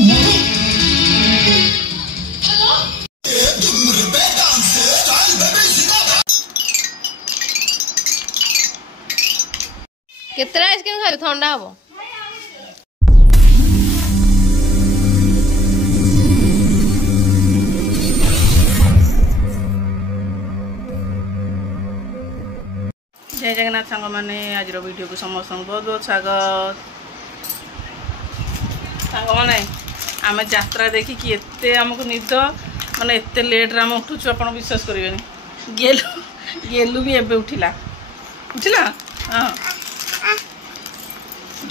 केतरा ice cream खाइ ठंडा हबो जय जगन्नाथ सांग मैंने आज वीडियो को समस्त बहुत बहुत स्वागत सांग मैंने आम यात्रा देखिकी एत आमको निद माने एत लेट रे आम उठुचु आप विश्वास करेंगे गेलु गेलु भी एबे उठिला उठिला हाँ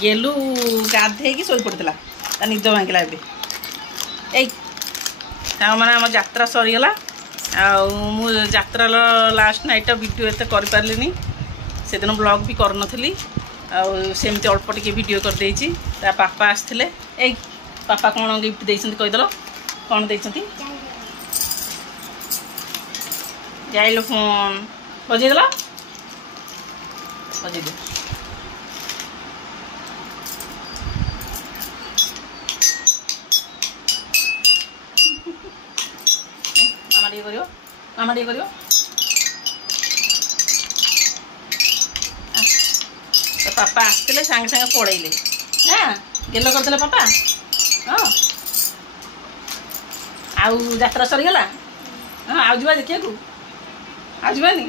गेलु गाधे कि शोई पड़ता ता निद भांगिला एबे ए सांग मैंने आम यात्रा सरीगला यात्रा लास्ट नाइट वीडियो एत कर पारलिनी से दिन ब्लॉग भी कर नथली सेमती अल्प टिके वीडियो कर देइची ता पापा आसथिले ए पापा कौन गिफ्ट देइछंती कहिदलो कौन देइछंती जाइलो फोन बजे देला बजे दे मामा डी करियो तो पापा आसते सांगे सांगे पड़ेले हाँ गेल करदे पापा हाँ आउ यात्रा सरीगला हाँ आउ जा देखिया आउ जानी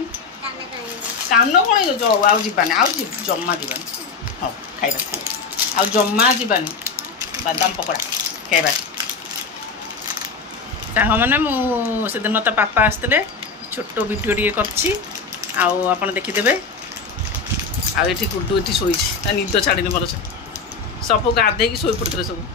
कान कौन जो आउ जानी आउ जमा जानी हाँ खाइबा आउ जमा जानी बादाम पकड़ा खाइबा सांग मैंने मुझे मत पापा आसते छोट वीडियो टे कर देखीदे आठी गुड्डू ये शोई निद छाड़ी मोर सब गाधे शोई पड़ते सब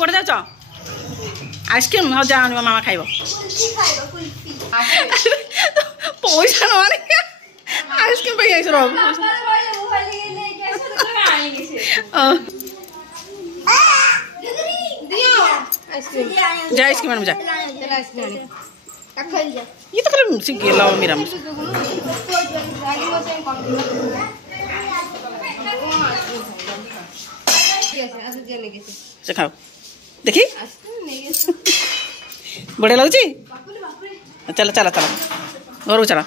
कौटे जाऊच आइसक्रीम हाँ जा मामा खाइब पैसा न आइसक्रीम पे जा आइसक्रीम आने जा ये तो खाली गेला मेरा से खाओ देखी बढ़िया लगुच चलो चलो चलो घर को चलो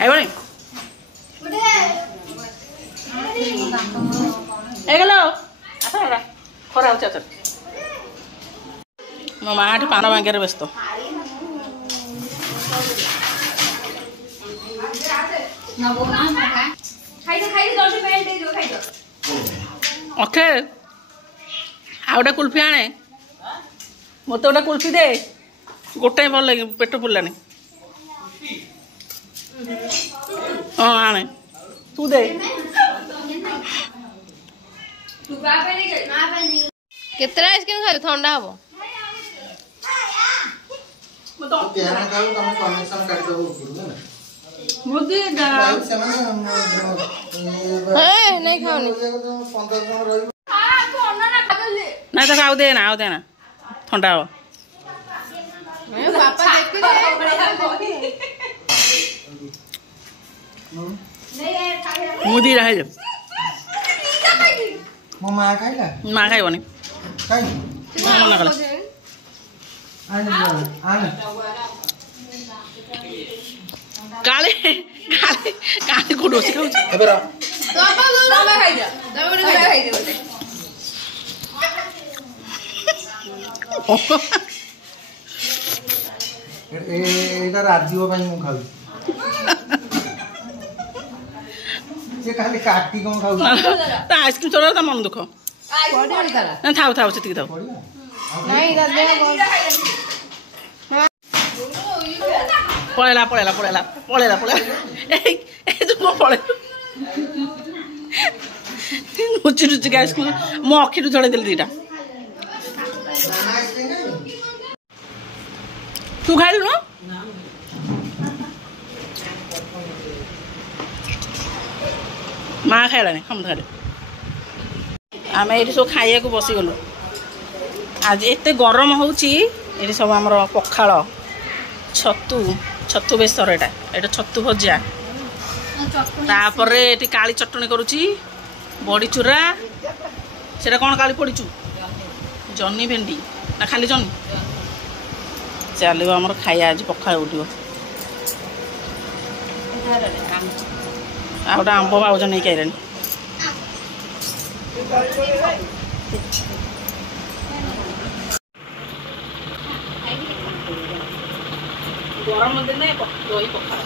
आइबनी एगलो खरा हो मो माँ पान भांगे व्यस्त ओके आउटा कुल्फी आने मत गोटे कुल्फी दे गोटे भल लगे पेट पुरलानी हाँ आने तू दे केतरा आइसक्रीम खाइबो ठंडा हबो मुदी दा नहीं खाओनी नहीं तो आउ देना ठंडा हो पापा मुदी रहे मो माँ खाइला माँ खाइबनी खाइ मना कला काले काले काले को डोसी खाऊ एबेर एटा राजीव भाई मु खाऊ जे खाली काटी को खाऊ ता आइसक्रीम छोड़ा ता मन दुख ना थाउ थाउ चितिक थाउ नहीं पळेला पळेला पळेला पळेला पळेला ए तू को पळे मुची रुची गैस को मो अखिरु झड़े देल दीटा तू खाइलु न माँ खाइलानी हम खाइल आम ये सब खाइया को बसी गलु आज एत गरम होची ये सब आमर पखाल छतु छतु बेसर एटा छतु भजा तापर ये काली चटनी करुची बड़ी चूरा से कौन काली पड़ीचु जन्नी भेंडी ना खाली जन्नी चलो आमर खाइया आज पखाल उठो आ गोटे आंब भाज नहीं खाइलानी गरम दिन दही पखाल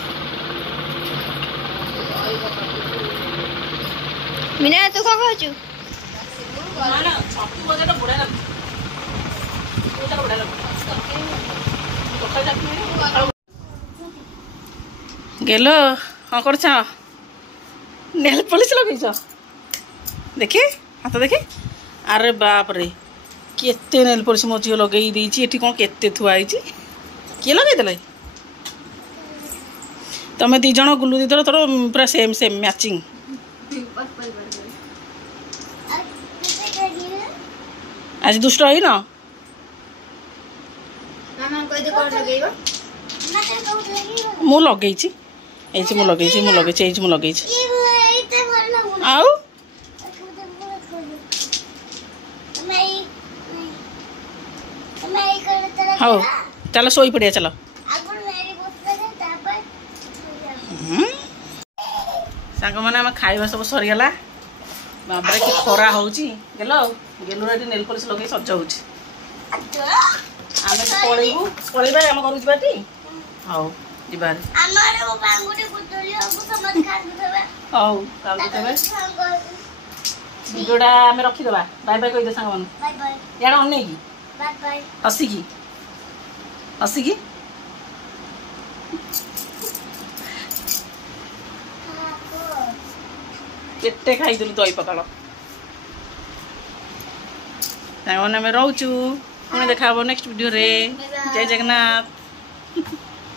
मीना तू कौन खाचु ना छतु भजा बढ़िया गेलो हाँ कर नेल पॉलिश लगेच देखे हाथ देखे अरे बाप रे केते नेल पॉलिश मो झील लगे ये कौन केते थुआई किए लगे तमें दी जन गुलु दीदर तोर पूरा सेम सेम मैचिंग आज दुष्ट है ना मु लगे आउ हाँ चलो सोई पड़िया चलो सांग मैंने आम खाइबा सब सरीगला बाबरे कि खरा होची गेलो गेलुरा नेल पॉलिश लगे सज होची आमे पळेबू पळेबा हम करू जबाटी हाउ जिबार हमर बांगुडी गुतली हम समझ खान देबे हाउ काल देबे वीडियोटा आमे रखी देबा बाय बाय कहि दे सांग मन बाय बाय याडा अन्ने की बाय बाय हसी की केते खाइदेलु दही पखाल साइमन में रोचु पुणी देखा नेक्स्ट वीडियो रे जय जगन्नाथ।